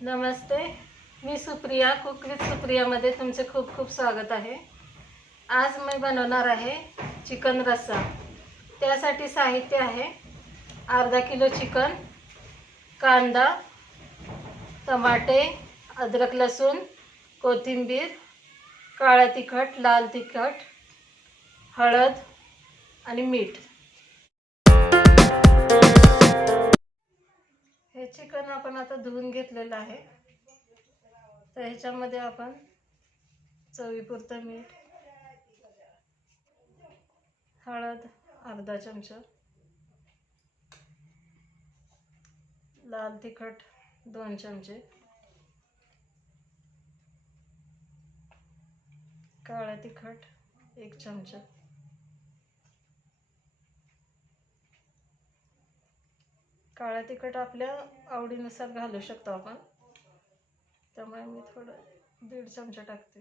नमस्ते, मी Supriya cook with सुप्रियामध्ये तुमचे खूप खूप स्वागत आहे। आज मी बनवणार आहे चिकन रस्सा। त्यासाठी साहित्य आहे अर्धा किलो चिकन, कांदा, टमाटे, अद्रक लसूण, कोथिंबीर, काळा तिखट, लाल तिखट, हळद आणि मीठ। हे चिकन आपण आता धुवून घेतलेलं आहे। तर ह्याच्यामध्ये आपण चवीपुरतं मीठ, हळद अर्धा चमचा, लाल तिखट 2 चमचे, काळा तिखट 1 चमचा, काळा तिखट आपल्या आवडीनुसार घालू शकतो आपण, त्यामुळे मी थोडं 1.5 चमचा टाकते।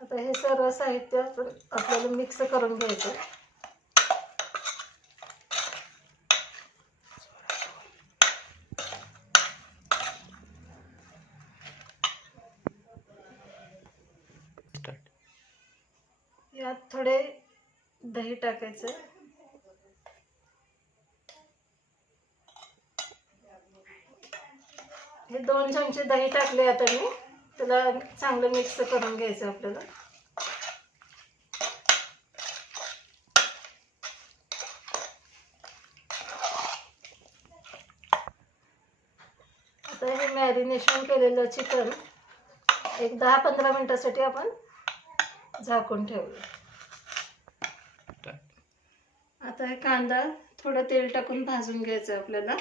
आता हे सर्व साहित्य आपल्याला मिक्स करून घ्यायचं। यात थोडे दही टाकायचं। हे 2 चमचे दही टाकले। आता मी त्याला चांगलं मिक्स करून घ्यायचं आपल्याला। आता हे मॅरिनेशन केलेलं चिकन एक 10-15 मिनिटांसाठी आपण झाकून ठेवू। आता हे कांदा थोडं तेल टाकून भाजून घ्यायचं आपल्याला।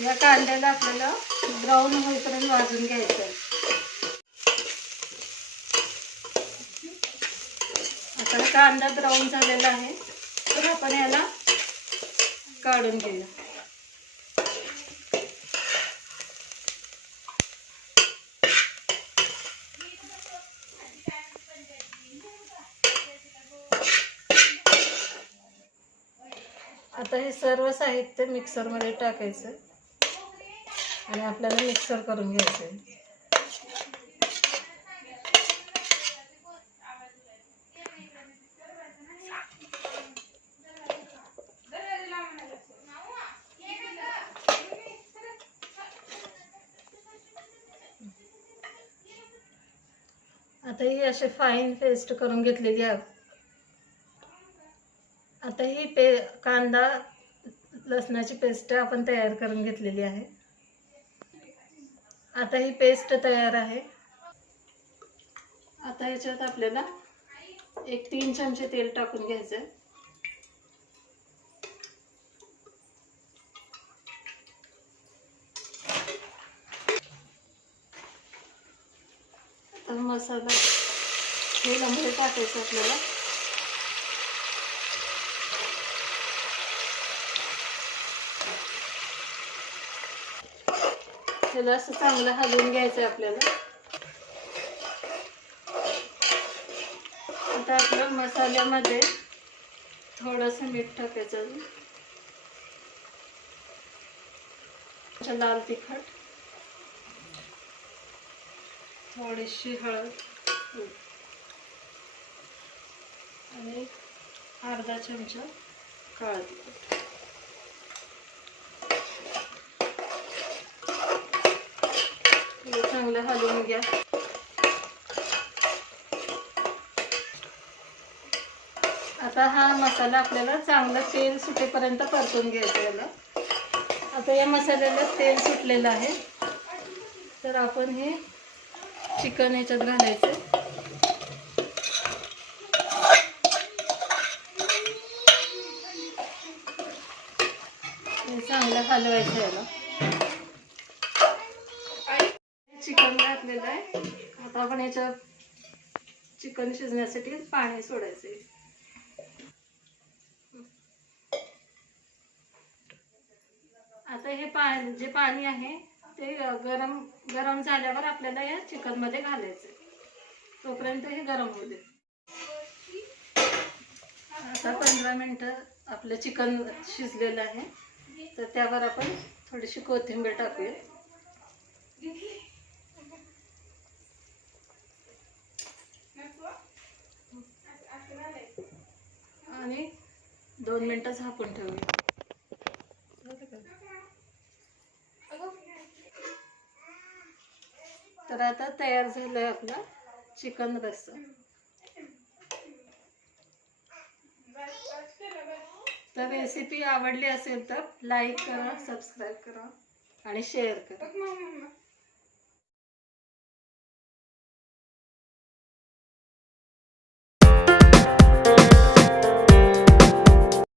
या कांद्याला आपल्याला ब्राऊन होईपर्यंत भाजून घ्यायचं आहे। आता कांदा ब्राऊन झालेला आहे, तर आपण याला काढून घेऊया। आता हे सर्व साहित्य मिक्सरमध्ये टाकायचं आणि आपल्याला मिक्सर करून घ्यायचं आहे। आता ही अशी फाईन पेस्ट करून घेतलेली आहे। आता ही कांदा लसणाची पेस्ट आपण तयार करून घेतलेली आहे। आता ही पेस्ट तयार आहे। आता याच्यात आपल्याला 3 चमचे तेल टाकून घ्यायचं। आता मसाला तेलामध्ये टाकायचा आपल्याला। त्याला असं चांगलं हलवून घ्यायचं आपल्याला। आता आपल्या मसाल्यामध्ये थोडंसं मीठ टाकायचं, लाल तिखट, थोडीशी हळद आणि अर्धा चमचा काळा तिखट। चांगलं हलवून घ्या। आता हा मसाला आपल्याला चांगलं तेल सुटेपर्यंत परतून घ्यायचा याला। आता या मसाल्याला तेल सुटलेलं आहे, तर आपण हे चिकन याच्यात घालायचं। हे चांगलं हलवायचं याला। चिकन घातलेलं आहे। आता आपण याच्यात चिकन शिजण्यासाठी पाणी सोडायचं। आता हे जे पाणी आहे ते गरम गरम झाल्यावर आपल्याला या चिकनमध्ये घालायचं. तोपर्यंत हे गरम होऊ दे. आता 15 मिनटं आपलं चिकन शिजलेलं आहे. तर त्यावर आपण थोडीशी कोथिंबीर टाकूया. आणि 2 मिनटं झाकून ठेवूया. तर आता तयार झालंय आपला चिकन रस्सा. तर रेसिपी आवडली असेल तर लाईक करा, सबस्क्राईब करा आणि शेअर करा.